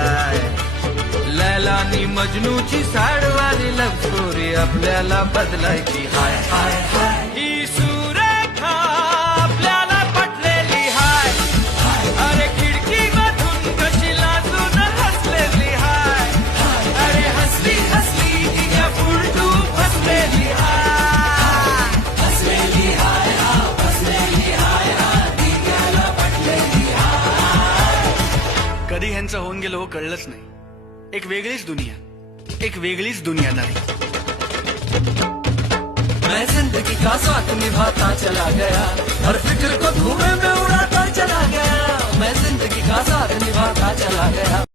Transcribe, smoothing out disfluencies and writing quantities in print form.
हाय. लैलानी मजनूची साडवारी love story आपल्याला बदलायची हाय हाय हाय. ही सुरेखा आपल्याला पटलेली हाय. अरे खिडकी मधून कशी लाजून हसलेली हाय. अरे हसली हसली तिच्या पुंडू फसलेली हाय. हसलेली हाय हा फसलेली हाय हा तिच्याला पटलेली हाय. कधी ह्यांचं होऊन गेलो कळलंच नाही. एक वेगळीच दुनिया, एक वेगळीच दुनियादारी. मैं जिंदगी का साथ निभाता चला गया, हर फिक्र को धुएं में उड़ाता चला गया. मैं जिंदगी का साथ निभाता चला गया.